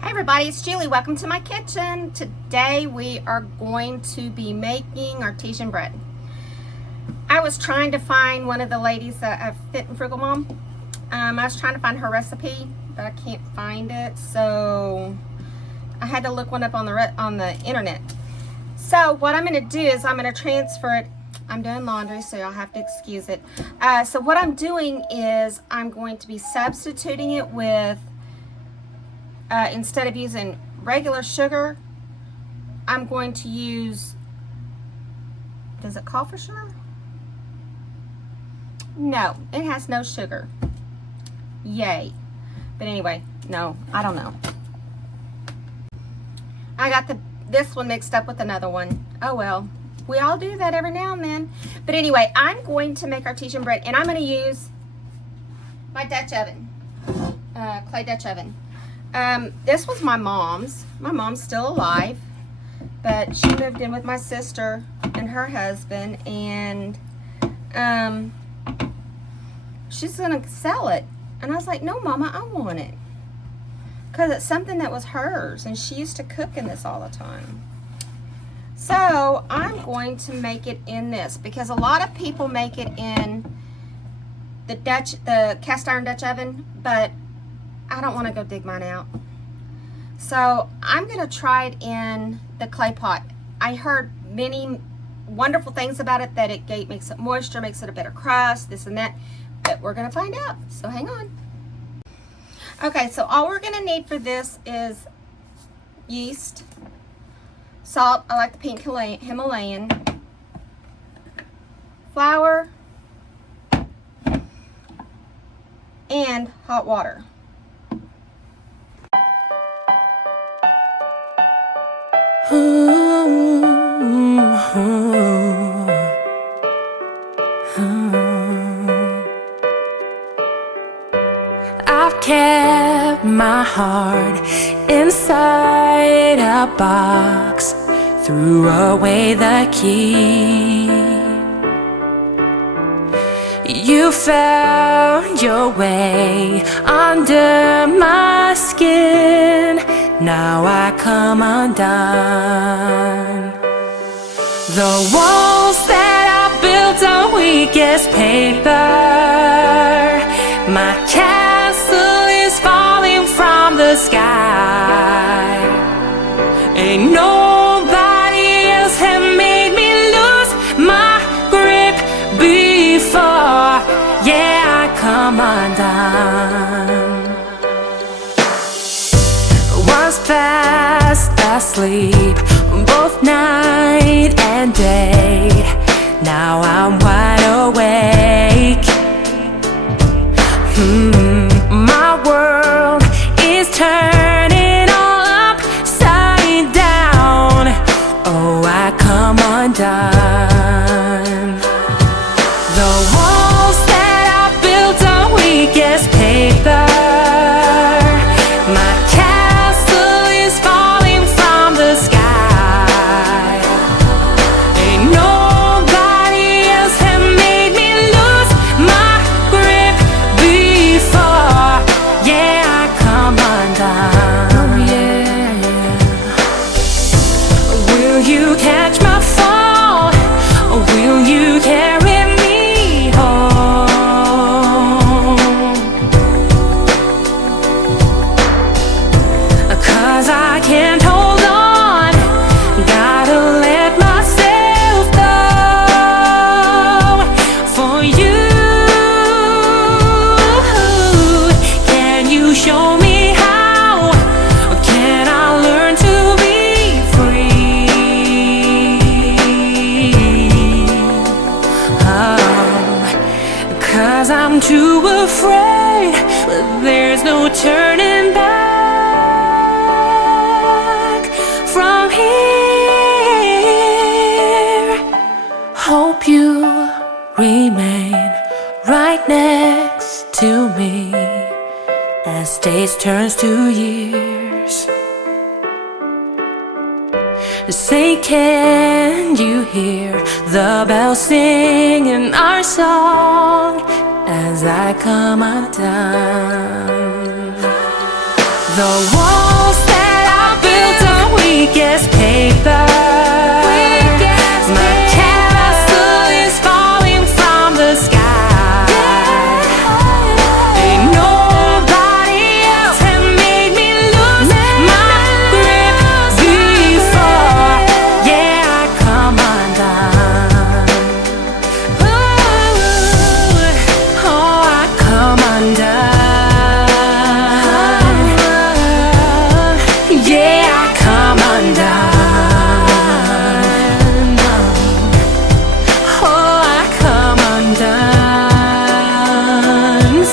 Hi everybody, it's Julie. Welcome to my kitchen. Today we are going to be making artesian bread. I was trying to find one of the ladies at Fit and Frugal Mom. I was trying to find her recipe, but I can't find it, so I had to look one up on the internet. So what I'm going to do is I'm going to transfer it. I'm doing laundry, so you'll have to excuse it. So what I'm doing is I'm going to be substituting it with instead of using regular sugar, I'm going to use, does it call for sugar? No, it has no sugar. Yay. But anyway, no, I don't know. I got this one mixed up with another one. Oh well, we all do that every now and then. But anyway, I'm going to make artesian bread, and I'm going to use my Dutch oven, clay Dutch oven. This was my mom's. My mom's still alive, but she moved in with my sister and her husband, and she's gonna sell it. And I was like, no, Mama, I want it, because it's something that was hers, and she used to cook in this all the time. So I'm going to make it in this, because a lot of people make it in the cast iron Dutch oven, but I don't want to go dig mine out. So I'm going to try it in the clay pot. I heard many wonderful things about it, that it makes it moisture, makes it a better crust, this and that, but we're going to find out. So hang on. Okay, so all we're going to need for this is yeast, salt, I like the pink Himalayan, flour, and hot water. I've kept my heart inside a box, threw away the key. You found your way under my skin, now I come undone. The walls that I built on weakest paper, my castle is falling from the sky. Ain't nobody else have made me lose my grip before. Yeah, I come undone. Was fast asleep both night and day, now I'm wide awake. My world is turning all upside down. Oh, I come undone. The walls that I built on weakest paper, my castle is falling from the sky. Ain't nobody else have made me lose my grip before. Yeah, I come undone. Oh, yeah. Will you catch my fall? Or will you carry me home? 'Cause I can't hold on, gotta let myself go for you. Can you show me how? Or can I learn to be free? Oh, 'cause I'm too afraid, but there's no turning back from here. Hope you remain right next to me as days turns to years. Say, can you hear the bells singing our song as I come undone? The walls weak as paper. My castle is falling from the sky. Ain't nobody else have made me lose my grip before. Yeah, I come undone. Ooh, oh, I come undone. Yeah, I come undone. Oh, I come undone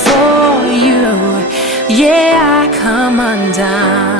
for you. Yeah, I come undone.